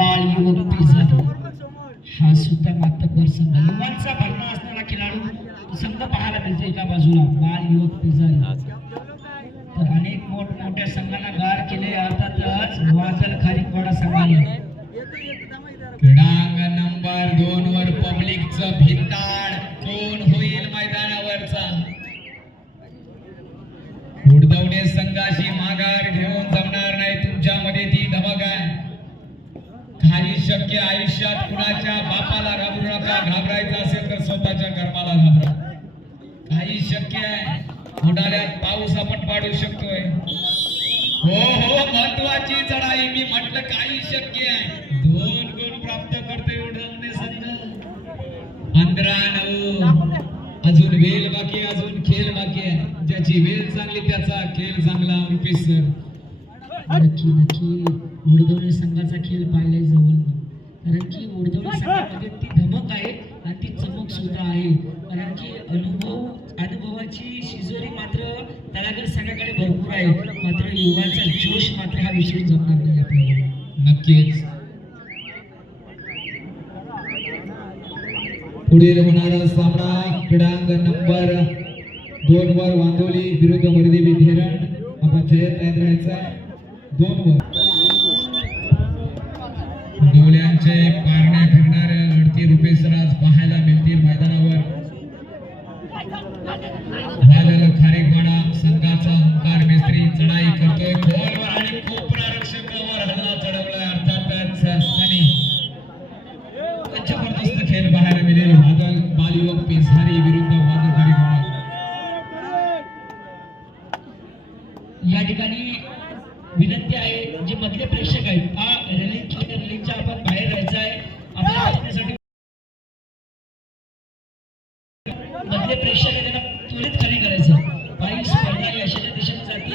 बाल युवक पेजारी हा सुद्धा मातबर संघ युवांचा भरणा असणारा खेळाडू संघ पाहायला मिळतो एका बाजूला बाल युवक पेजारी। तर अनेक मोठमोठ्या संघांना गार केले अर्थातच वादल खारीकवाडा संघाने। क्रीडांगण नंबर 2 वर पब्लिकचं भिंताड कोण होईल मैदानावरचा। उडदवणे संघाशी माघार घेऊन जमणार नाही, तुमच्यामध्ये ती धमक आहे। काही शक्य आयुष्यात कुणाच्या बापाला घाबरू नका, घाबरायचं असेल तर स्वतःच्या कर्माला घाबरा। काही शक्य आहे, उन्हाळ्यात पाऊस आपण पाडू शकतोय। हो हो महत्वाची चढाई मी म्हटलं काही शक्य आहे। 2 गुण प्राप्त करतोय उडदवणे संघ। 15-9 अजून वेल बाकी, अजून खेळ बाकी आहे। ज्याची वेल चांगली त्याचा खेळ चांगला। रुपेश सर नक्की नक्की उडदवणे संघाचा खेळ पाहिलाय जवळ, कारण की उडदवणे संघामध्ये ती धमक आहे आणि ती चमक सुद्धा आहे। कारण की अनुभवाची शिजोरी मात्र तळागर संघाकडे भरपूर आहे, मात्र युवाचा जोश मात्र हा विषय जमणार नाही आपल्याला। नक्कीच पुढील होणारा सामना क्रीडांगण नंबर 2 वर वांदोली विरुद्ध वर्देवी धेरण। आपण जयत राहायचा 2 वर डोल्यांचे पारणे फिरणाऱ्या लढती रुपेशराज पाहायला मिळतील मैदानावर। खारेकवाडा संघाचा ओंकार मिस्त्री चढाई करतोय बॉलवर आणि कोपरा रक्षकावर हल्ला चढवलाय अर्थातच सनी। जबरदस्त खेळ पाहायला मिळेल वादल बालयुवक पेझारी विरुद्ध वादल खारेकवाडा। या ठिकाणी विनंती आहे, जे मधले प्रेक्षक आहेत हा रेलिंगच्या आपण बाहेर राहायचं आहे। आपल्या बसण्यासाठी मधले प्रेक्षक आहे त्यांना त्वरित खाली करायचं। काही स्पर्धा यशाच्या दिशेने जाते,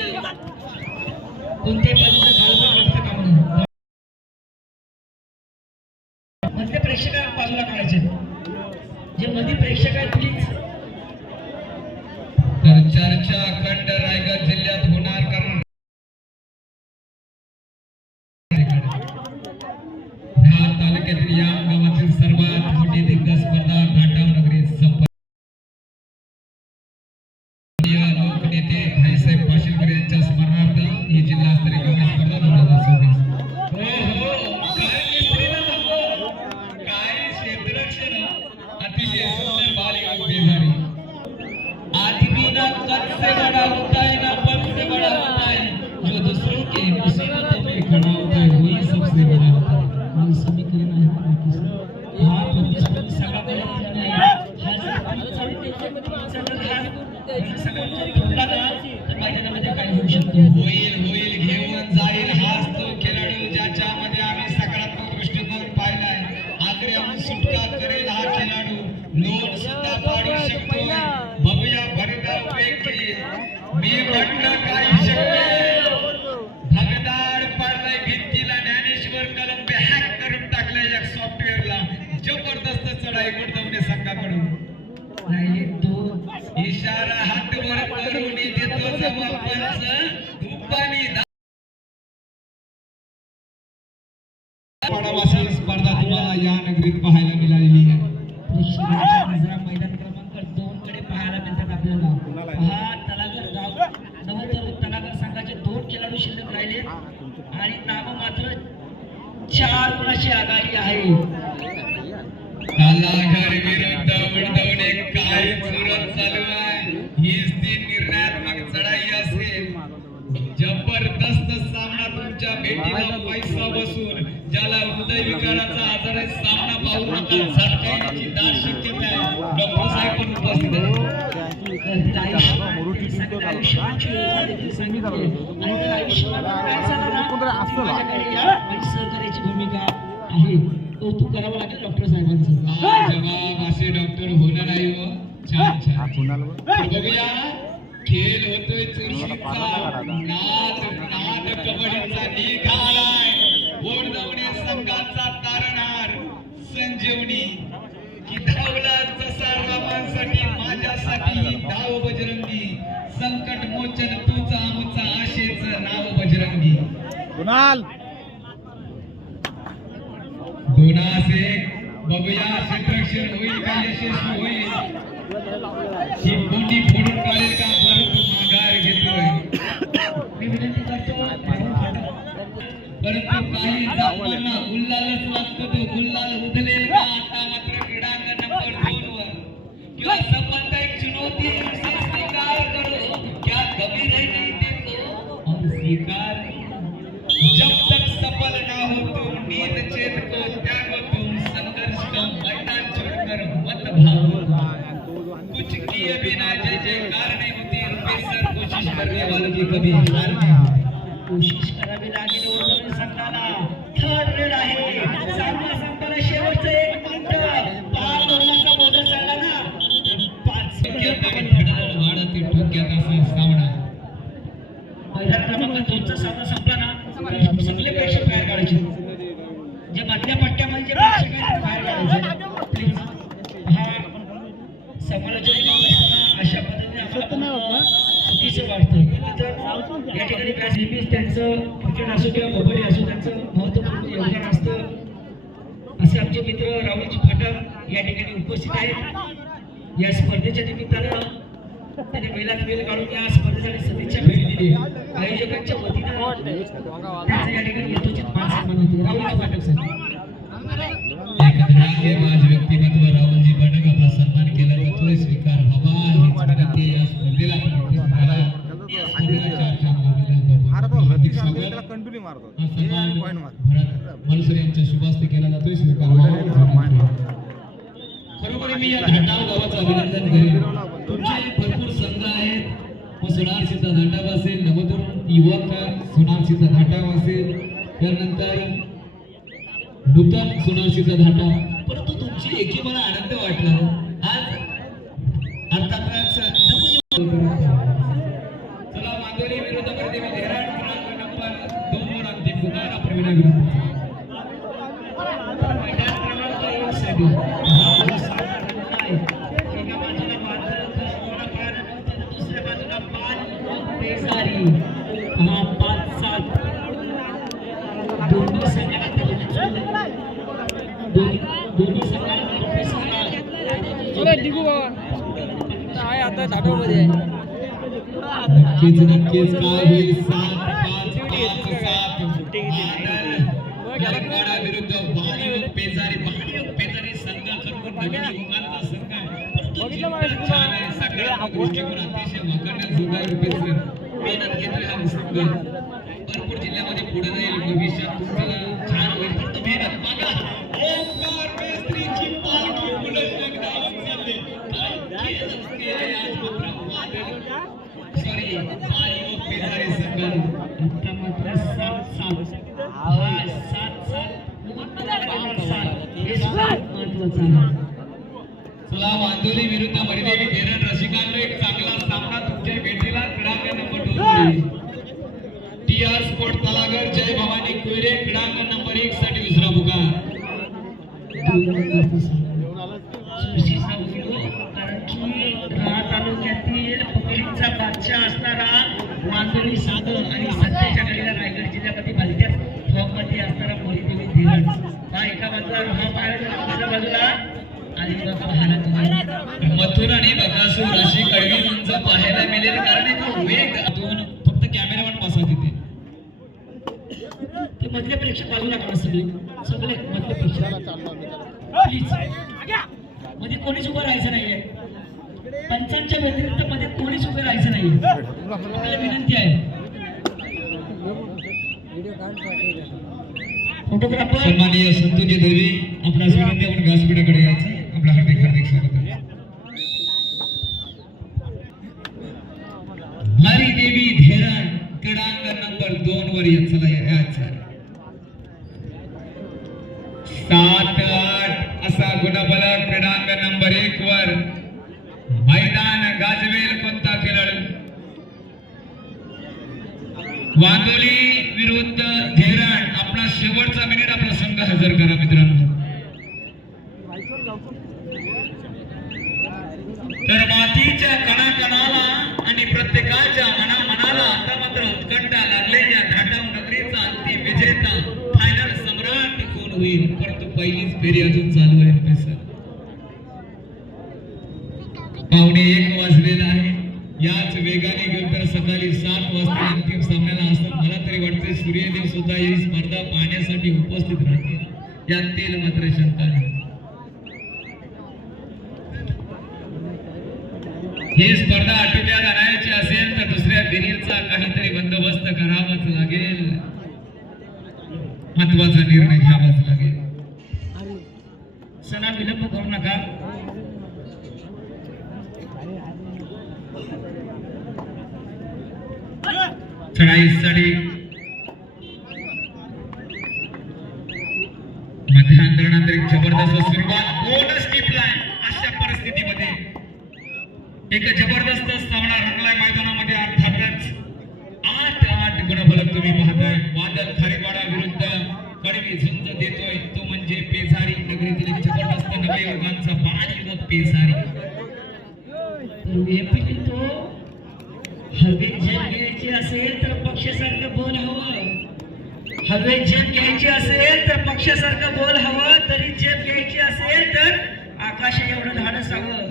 कोणत्याही बाजूला गाळबळ व्यक्त कामा नये। मधले प्रेक्षक बाजूला काढायचे, जे मध्ये प्रेक्षक आहेत प्लीज। तर चर्चा खंड रायगड जिल्ह्यात होणार, कारण तालुक्यातील या गावातील सर्वात मोठी दिग्गज स्पर्धा घाटाव नगरी संपन्न। लोकनेते भाईसाहेब पाशीलकर यांच्या स्मरणार्थ ही जिल्हास्तरीय कबड्डी स्पर्धा 2024। काय क्षेत्ररक्षण अतिशय सुंदर बालयुवक बेजारी। आदमी ना कद से बड़ा होता है ना पद से बड़ा होता है, जो दूसरों की मुसीबतों में खड़ा होता है वही सबसे बड़ा होता है। ये समीकरण आहे हा प्रतिस्पर्धी संघाकडे नाही, हा सगळ्यांच्या ठोकला ना तर मैदानामध्ये काय होऊ शकतो। होईल घेऊन जाईल हाच तो खेळाडू ज्याच्यामध्ये आम्ही सकारात्मक दृष्टिकोन पाहिलाय। आग्र्याहून सुटका करेल हा खेळाडू, लोट सुद्धा पाडू शकतो। बघूया भरधाव पैकी मी म्हटलं काही शक्य, भगदाड पाडलाय भिंतीला, ज्ञानेश्वर कलंबे हॅक करून टाकलाय या सॉफ्टवेअरला। जबरदस्त चढाई उडदवणे संघाकडून। राहिले 2 इशारा हात वर करून देतो जबाबदारच तुपानी पाडावासी स्पर्धा तुम्हाला या नगरीत पाहायला मिळालेली आहे। प्रेक्षकांच्या नजरा मैदान क्रमांक 2 कडे पाहायला मिळतात आपल्याला। हा तलागर गाव तलागर संघाचे 2 खेळाडू शिल्लक राहिले आणि नाव मात्र 4 गुणाची आघाडी आहे। तलागर विरुद्ध उडदवणे काय चुरत चालू आहे, हीच ती निर्णयात्मक चढाई असेल। जबरदस्त सामना तुमच्या भेटीला पैसा बसून, ज्याला हृदयविकाराचा आजार आहे सामना पाहू नका, झटकायची दाट शक्यता आहे। डॉक्टर साहेब पण उपस्थित सहकार्याची भूमिका आहे, कौतुक करावं लागेल डॉक्टर साहेबांचं। जवाब असे डॉक्टर होणं नाही हो। छान छान बघूया खेळ होतोय चुरशीचा, नाद कबड्डीचा निघालाय। उडदवणे संघाचा तारणहार संजीवनी की धावला जसा रामांसाठी माझ्यासाठी धाव बजरंगी, संकट मोचन तुझा आमचा आशेच नाव बजरंगी। कुणाल पुन्हा असे बघूया क्षेत्ररक्षण होईल का यशस्वी होईल ही कोणी फोडून काढेल का परंतु माघार घेतोय मी विनंती करतो परंतु काही जपांना गुल्लालच लागतो तो गुल्लाल उधळेल का आता मात्र क्रीडांगण नंबर 2 वर किंवा संबंध एक चुनौती से स्वीकार करो क्या कभी नहीं देखो और स्वीकार जब तक सफल ना हो तुम नींद चेत को त्यागो तुम संघर्ष का मैदान छोड़कर मत भागो कुछ किए बिना जय जयकार नहीं होती रुपये सर कोशिश करने वालों की कभी हार नहीं कोशिश करावी लागेल उर्वरित संघाला थर्ड रेड आहे सामना संपला शेवटचं 1 मिनिट 5 रनाचा बोनस आला ना 5 टोक्यात नवीन फळा वाढत टोक्यात असा सामना पहिला क्रमांक 2 चा सामना संपला ना सगळे प्रेक्षक बाहेर काढायचे जे मधल्या पट्ट्यामध्ये जे प्रेक्षक आहेत बाहेर काढायचे प्लीज हा समालोचन असताना अशा पद्धतीने आपल्याला चुकीचं वाटतं मित्रांनो या ठिकाणी नेहमीच त्यांचं क्रिकेट असो किंवा कबड्डी असो त्यांचं महत्त्वपूर्ण योगदान असतं असे आमचे मित्र राहुलजी फाटक या ठिकाणी उपस्थित आहेत या स्पर्धेच्या निमित्तानं त्यांनी वेळात वेळ काढून या स्पर्धेसाठी सदिच्छा भेट दिली आयोजकांच्या वतीनं त्यांचं या ठिकाणी यथोचित मान सन्मान होतो राहुलजी फाटक सर माझे व्यक्तिमत्व राहुलजी फाटक आपला सन्मान केला जातोय स्वीकार व्हावा हीच विनंती या स्पर्धेला उपस्थित झाला या स्पर्धेला चर्चा कंटिन्यू मारतो मनसुरे यांच्या शुभास्ते केला जातोय स्वीकार व्हावा खरोखर मी या धाटाव गावाचं अभिनंदन करेन तुमचे भरपूर संघ आहेत मग सोनारसीचा धाटाव असेल नवतरुण युवक सोनारसीचा धाटाव असेल त्यानंतर नूतन सोनारसीचा धाटाव परंतु तुमची एकी मला आनंद वाटला आज अर्थातच चला मांदोली विरुद्ध प्रतिमे धेराड क्रमांक नंबर 2 वर अंतिम पुकारा प्रवीणा विरुद्ध मैदान क्रमांक 1 साठी एका बाजूला मात्र दुसऱ्या बाजूला 5 पेसारी हा 5-7 दोन्ही संघाला दोन्ही संघाला आता धाटोमध्ये नक्कीच काय होईल 7-5-5-7 गायकवाडा विरुद्ध वाणीव पेजारी संघ खरोखर नवीन युवकांचा संघ आहे परंतु छान आहे सगळ्या दृष्टिकोन अतिशय वाकडण्याजोगा रुपेसर मेहनत घेतोय हा संघ भरपूर जिल्ह्यामध्ये पुढे जाईल भविष्यात तुमचं छान होईल फक्त मेहनत बघा ओंकार मेस्त्रीची पालखी पुढे जगदावत चालली काय केलं आज मात्र वादळ सॉरी वाणीव पेजारी संघ आता मात्र 7-7 चला वांदोली विरुद्ध मरिदेवी धेरण रसिकांनो एक चांगला सामना तुमच्या भेटीला क्रीडांगण नंबर 2 टीआर स्पोर्ट तलागर जय भवानी कुयरे क्रीडांगण नंबर 1 साठी दुसरा पुकार कारण की तालुक्यातील पकडीचा बादशाह असणारा वांदोली संघ आणि सध्याच्या घडीला रायगड जिल्ह्यामध्ये भलत्याच फॉर्ममध्ये असणारा मरिदेवी धेरण हा एका बाजूला हा पाहायला दुसऱ्या बाजूला आणि मथुर आणि बकासूर अशी कडवी उंच पाहायला मिळेल कारण एक वेग दोन फक्त कॅमेरामॅन बसा तिथे ते मधले प्रेक्षक बाजूला काढा सगळे मधले प्रेक्षक प्लीज मध्ये कोणीच उभं राहायचं नाहीये पंचांच्या व्यतिरिक्त मध्ये कोणीच उभं राहायचं नाहीये आपल्याला विनंती आहे फोटोग्राफर सन्माननीय संतोजी देवी आपल्या विनंती आपण व्यासपीठाकडे यायचं आपलं हार्दिक स्वागत आहे भारी देवी धेरण क्रीडांगण नंबर 2 वर चला यायचं 7-8 असा गुणफलक क्रीडांगण नंबर 1 वर मैदान गाजवेल कोणता खेळाडू वांदोली विरुद्ध धेरण आपला शेवटचा मिनिट आपला संघ हजर करा मित्रांनो तर मातीच्या कणाकणाला आणि प्रत्येकाच्या मनाला आता मात्र उत्कंठा लागले या धाटाव नगरीचा अंतिम विजेता फायनल सम्राट कोण होईल परंतु पहिलीच फेरी अजून चालू आहे रुपये सर. 1:15 वाजलेला आहे. याच वेगाने घेऊन तर सकाळी 7 वाजता अंतिम सामन्याला असतात. मला तरी वाटते सूर्यदेव सुद्धा ही स्पर्धा पाहण्यासाठी उपस्थित राहतील यातील मात्र शंका नाही. ही स्पर्धा आटोक्यात आणायची असेल तर दुसऱ्या फेरीचा काहीतरी बंदोबस्त करावाच लागेल. महत्वाचा निर्णय घ्यावाच लागेल. चला विलंब करू नका. चढाईसाठी मध्यांतरानंतर एक जबरदस्त सुरुवात. बोनस टिपलाय. अशा परिस्थितीमध्ये एक जबरदस्त सामना रंगलाय मैदानामध्ये. अर्थातच 8 गुणफलक तुम्ही पाहताय. वादळ खारेपाडा विरुद्ध कडवी झुंज देतोय तो म्हणजे पेसारी नगरीतील एक जबरदस्त नवयुगांचा बाणी व पेसारी. तो हवेत झेप घ्यायची असेल तर पक्षासारखं बोल हवं. हवेत झेप घ्यायची असेल तर पक्षासारखं बोल हवं. तरी झेप घ्यायची असेल तर आकाश एवढं धाडस हवं.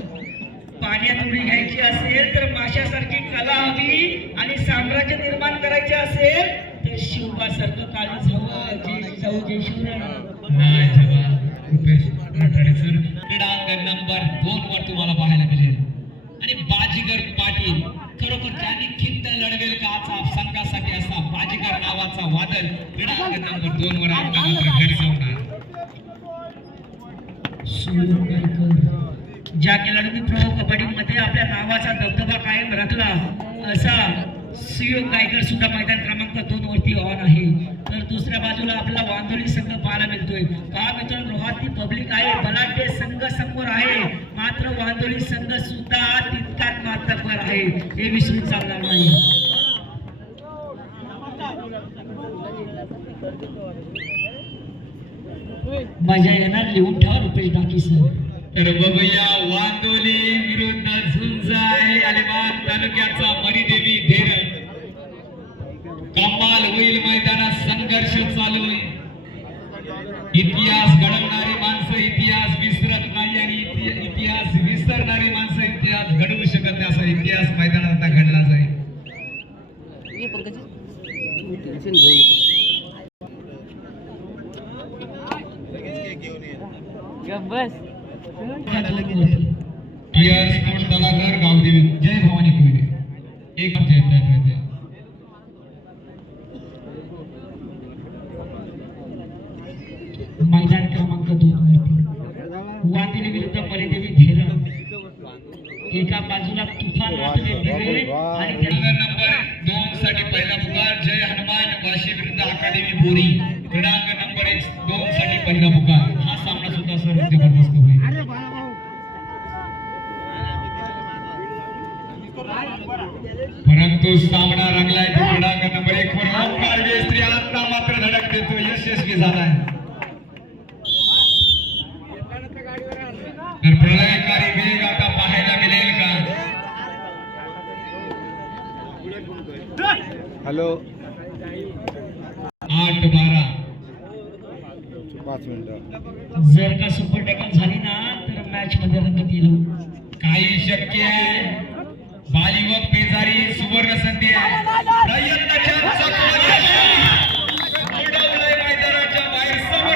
पाण्यात उडी घ्यायची असेल तर माशासारखी कला हवी. आणि साम्राज्य निर्माण करायचे असेल तर शिवबासारखं काळीच हवं. जय जाऊ जय शिवराय. नाही जवाब रुपेश रठाडे सर. क्रीडांगण नंबर 2 वर तुम्हाला पाहायला मिळेल. आणि बाजीगर पाटील खरोखर ज्यांनी खिंत लढवेल का संघासाठी असा बाजीगर नावाचा वादळ क्रीडांगण नंबर 2 वर आपल्याला घडवणार. ज्या खेळाडूंनी प्रो कबड्डीमध्ये आपल्या नावाचा दबदबा कायम राखला असा सुयोग गायकर सुद्धा मैदान क्रमांक 2 वरती ऑन आहे. तर दुसऱ्या बाजूला आपला वांदोली संघ पाहायला मिळतोय. पहा मित्रांनो, रोहातली पब्लिक आहे. बलाढ्य संघ समोर आहे. मात्र वांदोली संघ सुद्धा तितकाच मात्रपर आहे. हे विसरून चालणार नाही. मजा येणार. लिहून ठेवा रुपेश डाकी सर. तर बघूया वांदोली विरुद्ध झुंज आहे. अलिबाग तालुक्याचा मरीदेवी धेर. कमाल होईल मैदानात. संघर्ष चालू आहे. इतिहास घडवणारी माणसं इतिहास विसरत नाही आणि इतिहास विसरणारी माणसं इतिहास घडवू शकत नाही. असा इतिहास मैदानात आता घडला जाईल. स्पोर्ट्स तलागर गावदेवी जय भवानी कुईरे एक जय. मैदान क्रमांक 2 वांदिली विरुद्ध मरीदेवी धेर. एका बाजूला तुफान आणि नंबर 2 साठी पहिला पुकार जय हनुमान वाशी विरुद्ध अकादमी बोरी. क्रीडांगण नंबर 2 साठी पहिला पुकार. हा सामना सुद्धा सर्व जबरदस्त होईल. परंतु सामना रंगलाय. क्रीडांगण नंबर 1 वर ओंकार वेस्त्री आता मात्र धडक देतो. यशस्वी झालाय. तर प्रलयकारी वेग आता पाहायला मिळेल का? हॅलो 8-12 5 मिनिटं. जर का सुपर टॅकल झाली ना तर मॅच मध्ये रंगत येईल. काही शक्य आहे. बाली व पेजारी सुवर्ण संधी आहे. प्रयत्नाच्या चकमकीत उडवलंय मैदानाच्या बाहेर. समोर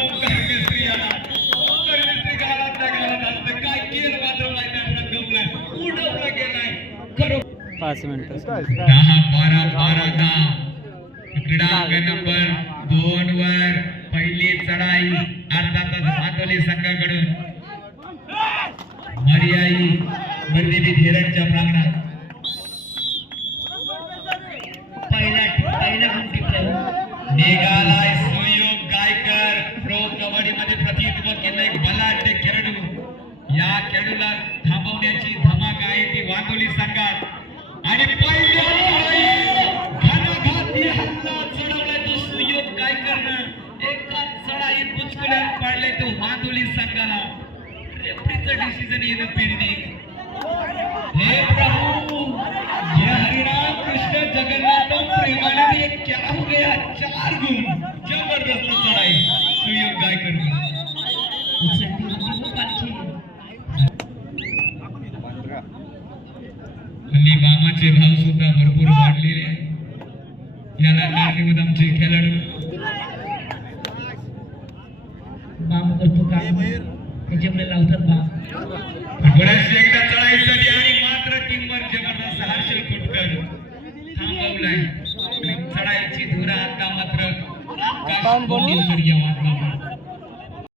ओंकार मिस्त्री आला. ओंकार मिस्त्री घालात असतं. काय केलं मात्र मैदान रंगवलंय. उडवलं गेलाय. खरोखर 5 मिनिटं. 10-12 क्रीडांगण नंबर 2 वर पहिली चढाई अर्थातच वांदोली संघाकडून मर्याई मर्देवी धेरांच्या प्रांगणात पहिला गुंटी निघालाय सुयोग गायकर. प्रो कबड्डी मध्ये प्रतिनिधित्व केलं एक बलाढ्य खेळाडू. या खेळाडूला थांबवण्याची धमाक आहे ती वांदोली संघात. आणि पहिल्या घणाघाती हल्ला चढवलाय तो सुयोग गायकरनं. एका चढाईत बुचकड्यात पाडलाय तो वांदोली संघाला. रेफरीचं डिसिजन येणं पेंडिंग. हे प्रभू जय हरिराम कृष्ण जगन्नाथ प्रेमाने क्या हो गया. 4 गुण. जबरदस्त चढाई. सुयोग काय करणार उचलती होती व पालखी. हल्ली बामाचे भाव सुद्धा भरपूर वाढलेले आहे. याला कारणीभूत आमचे खेळाडू. बाम करतो काम त्याच्यामुळे लावतात बाम. बऱ्याच एकदा चढाईसाठी आणि मात्र टीमवर जबरदस्त हर्षल खोटकर थांबवलाय. आणि चढाईची धुरा आता मात्र आकाश कोंडीलकर या वाटला.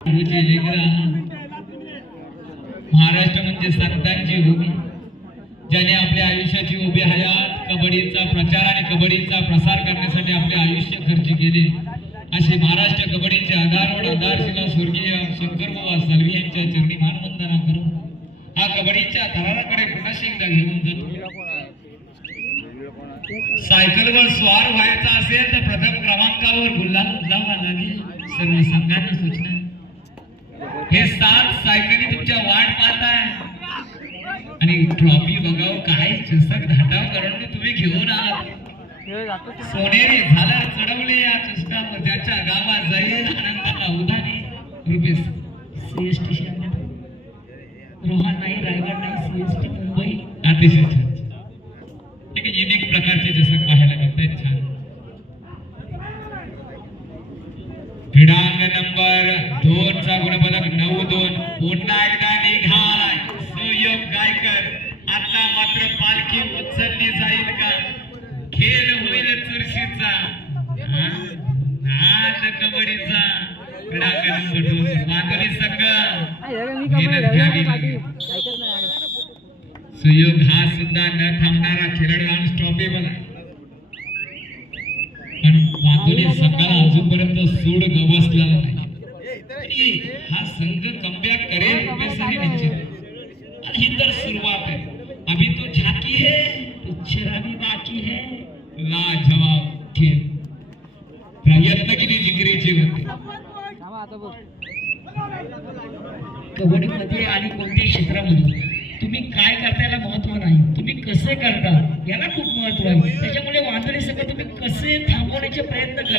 गुरुजी लेकरा, महाराष्ट्र म्हणजे संतांची भूमी, ज्याने आपल्या आयुष्याची उभी हयात कबड्डीचा प्रचार आणि कबड्डीचा प्रसार करण्यासाठी आपले आयुष्य खर्च केले. असे महाराष्ट्र कबड्डीचे आधारवड आधारशिला स्वर्गीय शंकरबाबा सालवी यांच्या चरणी मानवंदना करून हा कबड्डीच्या थराराकडे पुन्हा एकदा घेऊन जातो. सायकलवर स्वार व्हायचा असेल तर प्रथम क्रमांकावर गुलाल उचलावा लागेल. सर्व संघांना सूचना. हे 7 सायकली तुमच्या वाट पाहताय आणि ट्रॉफी बघाव काय चषक धाटाव करून तुम्ही घेऊन आलात. सोनेरी झालर चढवले या चषकावर ज्याच्या गावात जाईल आनंदाला उधाने रुपये. सीएसटी रोहन नाही, रायगड नाही, सीएसटी मुंबई. अतिशय छान. एक युनिक प्रकारचे चषक पाहायला मिळतात. छान. क्रीडांग नंबर 2 चा गुणफलक 9-2 पुन्हा एकदा निघालाय. सुयोग गायकर. आता मात्र पालखी उचलली जाईल का? खेळ होईल चुरशीचा, नाद कबड्डीचा. क्रीडांग नंबर 2 माधुरी संघ मेहनत घ्यावी लागेल. सुयोग हा सुद्धा न थांबणारा खेळाडू अनस्टॉपेबल आहे. पण माधुरी संघाला अजूनपर्यंत सूड गवसलेला नाही. हा संघ कमबॅक करेल रुपेसरी निश्चित. आणि ही तर सुरुवात आहे. अभी तो झाकी है, पिक्चर अभी बाकी है. लाजवाब खेळ. प्रयत्न किती जिगरीचे होते. कबड्डीमध्ये आणि कोणत्याही क्षेत्रामध्ये तुम्ही काय करता याला महत्व नाही, तुम्ही कसे करता याला खूप महत्व आहे. त्याच्यामुळे वांदणी संघ तुम्ही कसे थांबवण्याचे प्रयत्न करता